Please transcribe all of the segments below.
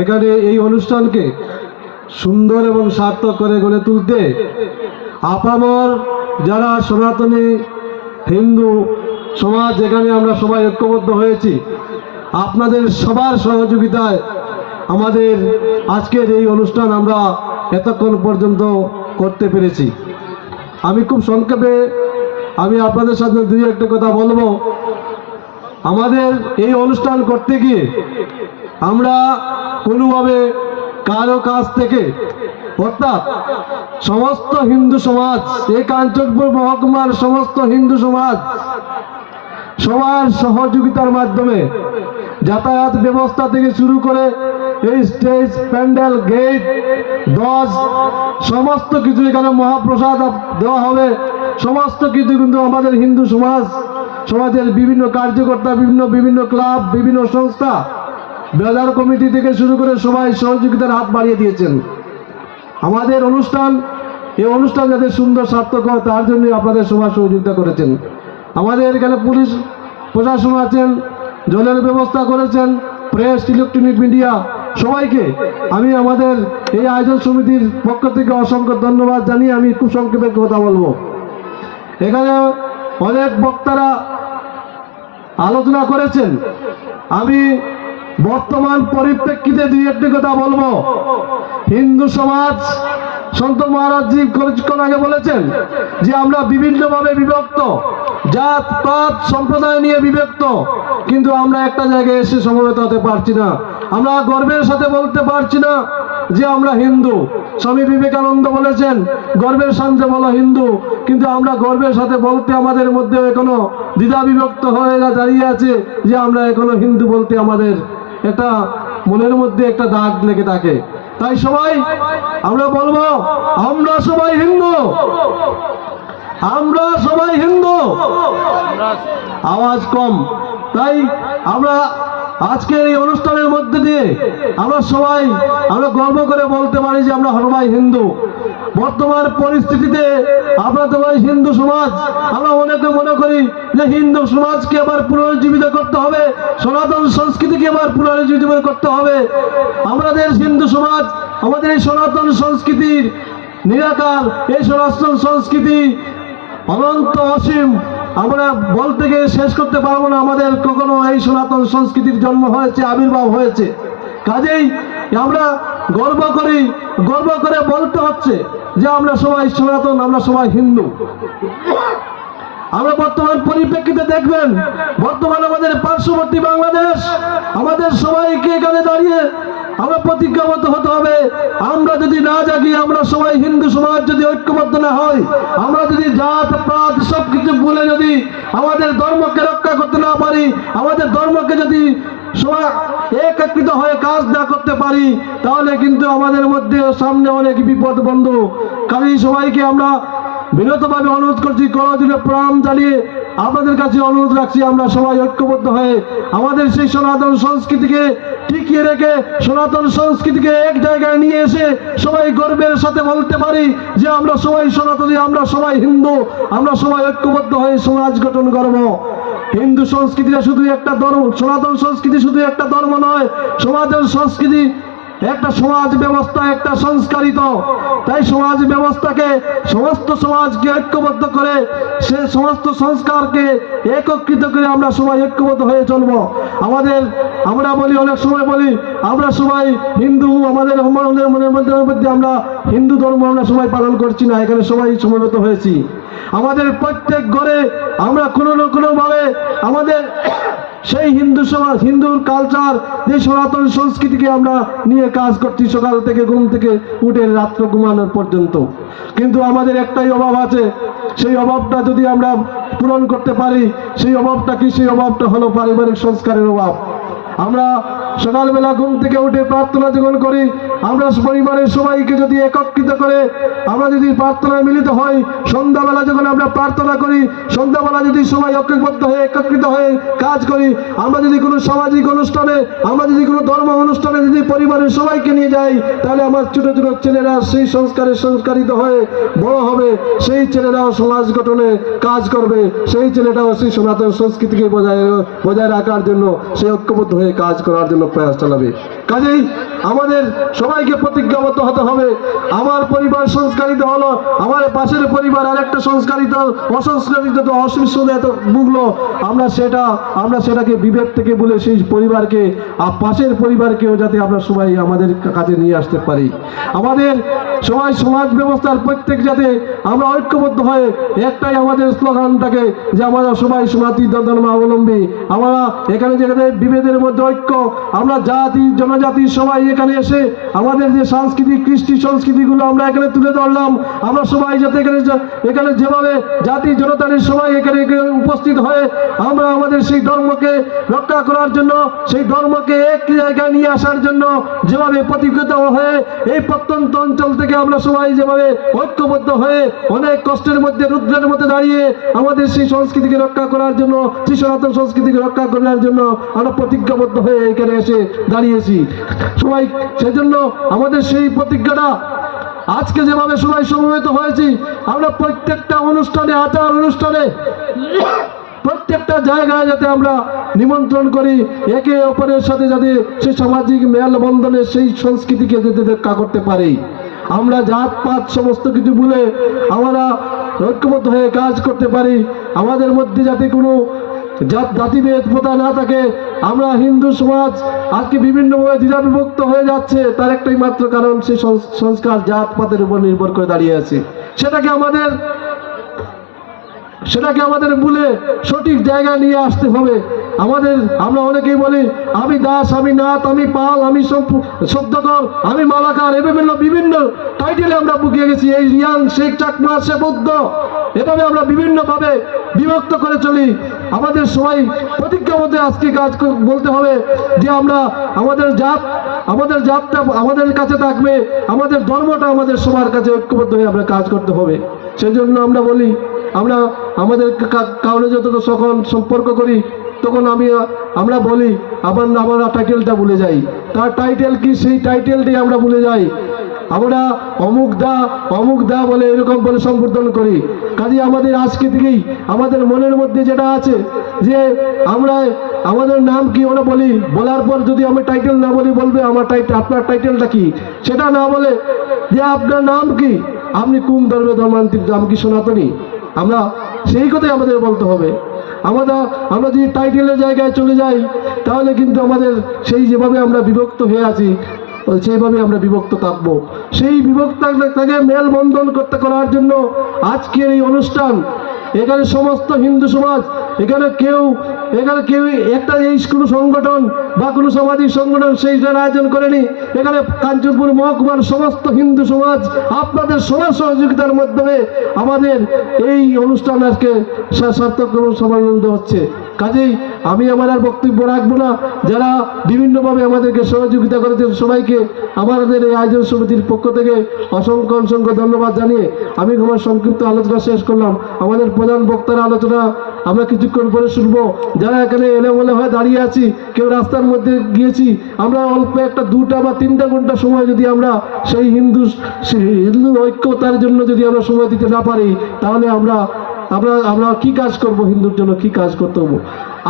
এখানে এই অনুষ্ঠানকে সুন্দর এবং সার্থক করে গড়ে তুলতে আপামর যারা সনাতনী হিন্দু সমাজ এখানে আমরা সবাই ঐক্যবদ্ধ হয়েছি, আপনাদের সবার সহযোগিতায় আমাদের আজকের এই অনুষ্ঠান আমরা এতক্ষণ পর্যন্ত করতে পেরেছি। আমি খুব সংক্ষেপে আপনাদের সাথে দুই একটা কথা বলবো। আমাদের এই অনুষ্ঠান করতে গিয়ে আমরা কোনোভাবে কারো কাছ থেকে অর্থাৎ সমস্ত হিন্দু সমাজ, এই কাঞ্চনপুর মহকুমার সমস্ত হিন্দু সমাজ সবার সহযোগিতার মাধ্যমে যাতায়াত ব্যবস্থা থেকে শুরু করে এই স্টেজ, প্যান্ডেল, গেট, ধ্বজ সমস্ত কিছু, এখানে মহাপ্রসাদ দেওয়া হবে, সমস্ত কিছু কিন্তু আমাদের হিন্দু সমাজের বিভিন্ন কার্যকর্তা, বিভিন্ন ক্লাব, বিভিন্ন সংস্থা, বাজার কমিটি থেকে শুরু করে সবাই সহযোগিতার হাত বাড়িয়ে দিয়েছেন। আমাদের এই অনুষ্ঠান যাতে সুন্দর সার্থক হয় তার জন্য আপনাদের সবাই সহযোগিতা করেছেন। আমাদের এখানে পুলিশ প্রশাসন আছেন, জলের ব্যবস্থা করেছেন, প্রেস, ইলেকট্রনিক মিডিয়া সবাইকে আমি আমাদের এই আয়োজন সমিতির পক্ষ থেকে অসংখ্য ধন্যবাদ জানিয়ে আমি খুব সংক্ষেপে কথা বলবো। এখানে অনেক বক্তারা আলোচনা করেছেন, আমি বর্তমান পরিপ্রেক্ষিতে দুই একটি কথা বলবো। হিন্দু সমাজ, সন্ত মহারাজজি কিছুক্ষণ আগে বলেছেন যে আমরা বিভিন্নভাবে বিভক্ত, জাত পাত সম্প্রদায় নিয়ে বিভক্ত, কিন্তু আমরা একটা জায়গায় এসে সমবেত হতে পারছি না। আমরা গর্বের সাথে বলতে পারছি না যে আমরা হিন্দু। স্বামী বিবেকানন্দ বলেছেন গর্বের সাথে বলো হিন্দু, কিন্তু আমরা গর্বের সাথে বলতে আমাদের মধ্যে এখনো দ্বিধা বিভক্ত হয়ে দাঁড়িয়ে আছে যে আমরা এখনো হিন্দু বলতে আমাদের একটা মনের মধ্যে একটা দাগ লেগে থাকে। তাই সবাই আমরা বলবো আমরা সবাই হিন্দু, আমরা সবাই হিন্দু। আওয়াজ কম। তাই আমরা আজকের এই অনুষ্ঠানের মধ্যে দিয়ে আমরা গর্ব করে বলতে পারি যে আমরা সবাই হিন্দু। বর্তমান পরিস্থিতিতে আমরা সবাই হিন্দু সমাজ, আমরা অনেকে মনে করি যে হিন্দু সমাজকে আবার পুনরুজ্জীবিত করতে হবে, সনাতন সংস্কৃতিকে আবার পুনরুজ্জীবিত করতে হবে। আমাদের হিন্দু সমাজ, আমাদের এই সনাতন সংস্কৃতির নিরাকার, এই সনাতন সংস্কৃতি অনন্ত অসীম, আমরা বলতে গিয়ে শেষ করতে পারবো না। আমাদের কখনো এই সনাতন সংস্কৃতির জন্ম হয়েছে, আবির্ভাব হয়েছে। কাজেই আমরা গর্ব করে বলতে হচ্ছে যে আমরা সবাই সনাতন, আমরা সবাই হিন্দু। আমরা বর্তমান পরিপ্রেক্ষিতে দেখবেন, বর্তমান আমাদের পার্শ্ববর্তী বাংলাদেশ, আমাদের সবাইকে এখানে দাঁড়িয়ে আমরা প্রতিজ্ঞাবদ্ধ হতে হবে। আমরা যদি না জাগি, আমরা সবাই হিন্দু সমাজ যদি ঐক্যবদ্ধ না হয়, আমরা যদি জাত পাত সবকিছু ভুলে যদি আমাদের ধর্মকে রক্ষা করতে না পারি, আমাদের ধর্মকে যদি সবাই একত্রিত হয়ে কাজ না করতে পারি, তাহলে কিন্তু আমাদের মধ্যে সামনে অনেক বিপদ বন্ধু। কাজেই সবাইকে আমরা বিনতভাবে অনুরোধ করছি, করজোড়ে প্রণাম জানিয়ে আপনাদের কাছে অনুরোধ রাখছি, আমরা সবাই ঐক্যবদ্ধ হয়ে আমাদের সেই সনাতন সংস্কৃতিকে টিকিয়ে রেখে, সনাতন সংস্কৃতিকে এক জায়গায় নিয়ে এসে সবাই গর্বের সাথে বলতে পারি যে আমরা সবাই সনাতনী, আমরা সবাই হিন্দু, আমরা সবাই ঐক্যবদ্ধ হয়ে সমাজ গঠন করব। হিন্দু সংস্কৃতিটা শুধু একটা ধর্ম, সনাতন সংস্কৃতি শুধু একটা ধর্ম নয়, সনাতন সংস্কৃতি একটা সমাজ ব্যবস্থা, একটা সংস্কারিত। তাই সমাজ ব্যবস্থাকে, সমস্ত সমাজকে ঐক্যবদ্ধ করে, সে সমস্ত সংস্কারকে একত্রিত করে আমরা সবাই ঐক্যবদ্ধ হয়ে চলবো। আমরা বলি, অনেক সময় বলি আমরা সবাই হিন্দু, আমাদের মনের মধ্যে আমরা হিন্দু ধর্ম আমরা সবাই পালন করছি না, এখানে সবাই সমবেত হয়েছি। আমাদের প্রত্যেক ঘরে আমরা কোনো না কোনোভাবে আমাদের সেই হিন্দু সমাজ, হিন্দুর কালচার, যে সনাতন সংস্কৃতিকে আমরা নিয়ে কাজ করছি সকাল থেকে, ঘুম থেকে উঠে রাত্র ঘুমানোর পর্যন্ত। কিন্তু আমাদের একটাই অভাব আছে, সেই অভাবটা যদি আমরা পূরণ করতে পারি, সেই অভাবটা কি? সেই অভাবটা হলো পারিবারিক সংস্কারের অভাব। আমরা সকালবেলা ঘুম থেকে উঠে প্রার্থনা যখন করি, আমরা পরিবারের সবাইকে যদি একত্রিত করে আমরা যদি প্রার্থনায় মিলিত হই, সন্ধ্যাবেলা যখন আমরা প্রার্থনা করি, সন্ধ্যাবেলা যদি সবাই ঐক্যবদ্ধ হয়ে একত্রিত হয়ে কাজ করি, আমরা যদি কোনো সামাজিক অনুষ্ঠানে, আমরা যদি কোনো ধর্ম অনুষ্ঠানে যদি পরিবারের সবাইকে নিয়ে যাই, তাহলে আমার ছোট ছোট ছেলেরা সেই সংস্কারে সংস্কারিত হয়ে বড় হবে, সেই ছেলেরাও সমাজ গঠনে কাজ করবে, সেই ছেলেটাও সেই সনাতন সংস্কৃতিকে বজায় রাখার জন্য, সেই ঐক্যবদ্ধ হয়ে কাজ করার জন্য জন্য প্রয়াস চালাবে। কাজেই আমাদের সবাইকে প্রতিজ্ঞাবদ্ধ হতে হবে। আমার পরিবার সংস্কারিত হলো, আমার পাশের পরিবার আরেকটা সংস্কারিত অসংস্কারিত তো অসুবিধা এত ভুগলো, আমরা সেটাকে বিভেদ থেকে বলে সেই পরিবারকে আর পাশের পরিবারকেও যাতে আমরা সবাই আমাদের কাছে নিয়ে আসতে পারি। আমাদের সমাজ ব্যবস্থার প্রত্যেক যাতে আমরা ঐক্যবদ্ধ হয়ে একটাই আমাদের স্লোগান থাকে যে আমরা সবাই সনাতনী ধর্মাবলম্বী। আমরা এখানে যেখানে বিভেদের মধ্যে ঐক্য, আমরা জাতি জনজাতি সবাই এখানে এসে আমাদের যে সাংস্কৃতিক কৃষ্টি সংস্কৃতিগুলো আমরা এখানে তুলে ধরলাম। আমরা সবাই যাতে এখানে যেভাবে জাতি জনতার সবাই এখানে উপস্থিত হয়ে আমরা আমাদের সেই ধর্মকে রক্ষা করার জন্য, সেই ধর্মকে এক জায়গায় নিয়ে আসার জন্য যেভাবে প্রতিজ্ঞিত হয়ে এই প্রত্যন্ত অঞ্চল থেকে আমরা সবাই যেভাবে ঐক্যবদ্ধ হয়ে অনেক কষ্টের মধ্যে রুদ্রের মধ্যে দাঁড়িয়ে আমাদের সেই সংস্কৃতিকে রক্ষা করার জন্য, সেই সনাতন সংস্কৃতিকে রক্ষা করার জন্য আমরা প্রতিজ্ঞাবদ্ধ হয়ে এখানে এসে দাঁড়িয়েছি সবাই। সেজন্য আমাদের সেই প্রতিজ্ঞাটা আজকে যেভাবে সবাই সমবেত হয়েছি, আমরা প্রত্যেকটা অনুষ্ঠানে, আচার অনুষ্ঠানে, প্রত্যেকটা জায়গায় যাতে আমরা নিমন্ত্রণ করি একে অপরের সাথে, যাতে সেই সামাজিক মেলবন্ধনের সেই সংস্কৃতিকে যাতে রক্ষা করতে পারি। আমরা জাতপাত সমস্ত কিছু ভুলে আমরা ঐক্যবদ্ধ হয়ে কাজ করতে পারি। আমাদের মধ্যে যাতে কোনো জাতিভেদ প্রথা না থাকে। আমরা হিন্দু সমাজ আজকে বিভিন্নভাবে দ্বিধাবিভক্ত হয়ে যাচ্ছে, তার একটাই মাত্র কারণ সেই সংস্কার জাতপাতের উপর নির্ভর করে দাঁড়িয়ে আছে। সেটাকে আমাদের ভুলে সঠিক জায়গায় নিয়ে আসতে হবে। আমরা অনেকেই বলি আমি দাস, আমি নাথ, আমি পাল, আমি শব্দকর, আমি মালাকার, বিভিন্ন টাইটেলে আমরা বুকিয়ে গেছি। এই রিয়াং, শেখ, চাকমা, সে বৌদ্ধ, এভাবে আমরা বিভিন্নভাবে বিভক্ত করে চলি। আমাদের সবাই প্রতিজ্ঞাবদ্ধ আজকে কাজ বলতে হবে যে আমাদের জাতটা আমাদের কাছে থাকবে, আমাদের ধর্মটা আমাদের সবার কাছে ঐক্যবদ্ধ হয়ে আমরা কাজ করতে হবে। সেই জন্য আমরা বলি, আমাদের কারণে যত সকল সম্পর্ক করি তখন আমরা বলি আমরা টাইটেলটা ভুলে যাই। তার টাইটেল কি, সেই টাইটেলটি আমরা ভুলে যাই। আমরা অমুক দা বলে এরকম বলে সম্বোধন করি। কাজে আমাদের আজকে থেকেই আমাদের মনের মধ্যে যেটা আছে যে আমাদের নাম কি ওরা বলি, বলার পর যদি আমি টাইটেল না বলি বলবে আপনার টাইটেলটা কি, সেটা না বলে যে আপনার নাম কি, আপনি কোন ধর্মে ধর্মান্তরিত, আমি কি সনাতনী, আমরা সেই কথাই আমাদের বলতে হবে। আমরা যদি টাইটেলের জায়গায় চলে যাই তাহলে কিন্তু আমাদের সেই যেভাবে আমরা বিভক্ত হয়ে আছি সেইভাবে আমরা বিভক্ত থাকবো। সেই বিভক্তটাকে মেলবন্ধন করার জন্য আজকের এই অনুষ্ঠান। এখানে সমস্ত হিন্দু সমাজ, এখানে কেউ একটা এই কোনো সংগঠন বা কোনো সামাজিক সংগঠন সেইটার আয়োজন করেনি। এখানে কাঞ্চনপুর মহকুমার সমস্ত হিন্দু সমাজ আপনাদের সবার সহযোগিতার মাধ্যমে আমাদের এই অনুষ্ঠান আজকে সার্থক এবং সমানন্দ হচ্ছে। কাজেই আমি আমার আর বক্তব্য রাখবো না। যারা বিভিন্নভাবে আমাদেরকে সহযোগিতা করেছেন সবাইকে আমাদের এই আয়োজন সমিতির পক্ষ থেকে অসংখ্য ধন্যবাদ জানিয়ে আমি আমার সংক্ষিপ্ত আলোচনা শেষ করলাম। আমাদের প্রধান বক্তার আলোচনা আমরা কিছুক্ষণ পরে শুনবো। যারা এখানে এলোমেলো হয়ে দাঁড়িয়ে আছি, কেউ রাস্তার মধ্যে গিয়েছি, আমরা অল্প একটা 2টা বা 3টা ঘন্টা সময় যদি আমরা সেই হিন্দু ঐক্যতার জন্য যদি আমরা সময় দিতে না পারি তাহলে আমরা কি কাজ করব, হিন্দুর জন্য কি কাজ করতে হবে।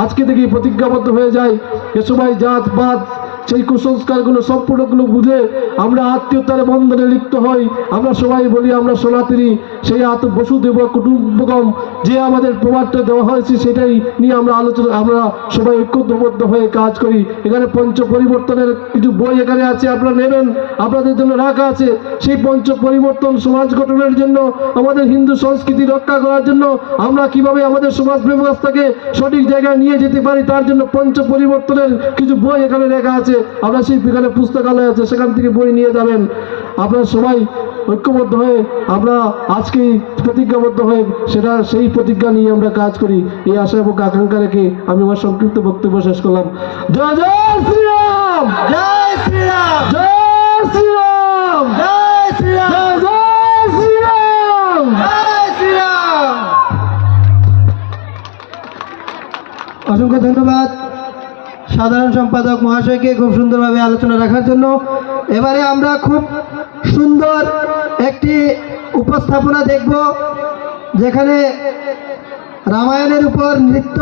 আজকে থেকেই প্রতিজ্ঞাবদ্ধ হয়ে যাই এ সবাই জাতপাত সেই কুসংস্কারগুলো সম্পূর্ণগুলো বুঝে আমরা আত্মীয়তার বন্ধনে লিপ্ত হই। আমরা সবাই বলি আমরা সনাতনী, সেই বসুদেব কুটুম্বকম যে আমাদের প্রবাদটা দেওয়া হয়েছে সেটাই নিয়ে আমরা সবাই ঐক্যবদ্ধ হয়ে কাজ করি। এখানে পঞ্চ পরিবর্তনের কিছু বই এখানে আছে, আপনারা নেবেন, আপনাদের জন্য রাখা আছে। সেই পঞ্চ পরিবর্তন সমাজ গঠনের জন্য, আমাদের হিন্দু সংস্কৃতি রক্ষা করার জন্য, আমরা কিভাবে আমাদের সমাজ ব্যবস্থাকে সঠিক জায়গায় নিয়ে যেতে পারি তার জন্য পঞ্চ পরিবর্তনের কিছু বই এখানে লেখা আছে। আমরা এখানে পুস্তকালয় আছে, সেখান থেকে বই নিয়ে যাবেন। আপনারা সবাই ঐক্যবদ্ধ হয়ে আমরা আজকে প্রতিজ্ঞাবদ্ধ হয়ে সেই প্রতিজ্ঞা নিয়ে আমরা কাজ করি, এই আশা এবং আকাঙ্ক্ষা রেখে আমি আমার সংক্ষিপ্ত বক্তব্য শেষ করলাম। জয় জয় শ্রীরাম, জয় শ্রীরাম, জয় শ্রীরাম, জয় শ্রীরাম, জয় শ্রীরাম, জয় শ্রীরাম। অসংখ্য ধন্যবাদ সাধারণ সম্পাদক মহাশয়কে খুব সুন্দরভাবে আলোচনা রাখার জন্য। এবারে আমরা খুব সুন্দর একটি উপস্থাপনা দেখব যেখানে রামায়ণের উপর নৃত্য